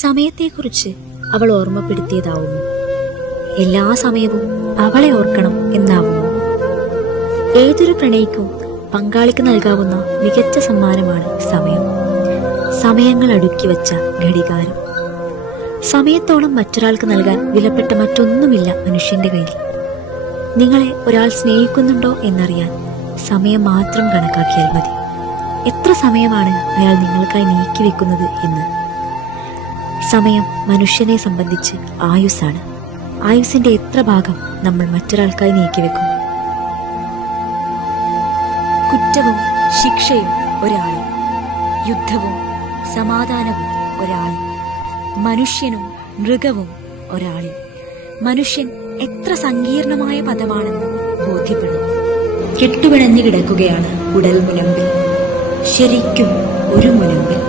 സമയത്തെക്കുറിച്ച് അവൾ ഓർമ്മപ്പെടുത്തിയതാവുന്നു. എല്ലാ സമയവും അവളെ ഓർക്കണം എന്നാവുന്നു. ഏതൊരു പ്രണയിക്കും പങ്കാളിക്ക് നൽകാവുന്ന മികച്ച സമ്മാനമാണ് സമയം. സമയങ്ങൾ അടുക്കി വച്ച ഘടികാരം. സമയത്തോളം മറ്റൊരാൾക്ക് നൽകാൻ വിലപ്പെട്ട മറ്റൊന്നുമില്ല മനുഷ്യന്റെ കയ്യിൽ. നിങ്ങളെ ഒരാൾ സ്നേഹിക്കുന്നുണ്ടോ എന്നറിയാൻ സമയം മാത്രം കണക്കാക്കിയാൽ മതി. എത്ര സമയമാണ് അയാൾ നിങ്ങൾക്കായി നീക്കിവെക്കുന്നത് എന്ന്. സമയം മനുഷ്യനെ സംബന്ധിച്ച് ആയുസ്സാണ്. ആയുസിന്റെ എത്ര ഭാഗം നമ്മൾ മറ്റൊരാൾക്കായി നീക്കിവെക്കും? കുറ്റവും ശിക്ഷയും ഒരാളിൽ, യുദ്ധവും സമാധാനവും ഒരാളിൽ, മനുഷ്യനും മൃഗവും ഒരാളിൽ. മനുഷ്യൻ എത്ര സങ്കീർണമായ പദമാണെന്ന് ബോധ്യപ്പെടുന്നു. കെട്ടുപിണഞ്ഞു കിടക്കുകയാണ് ഉടൽ മുനമ്പിൽ, ശരിക്കും ഒരു മുനമ്പിൽ.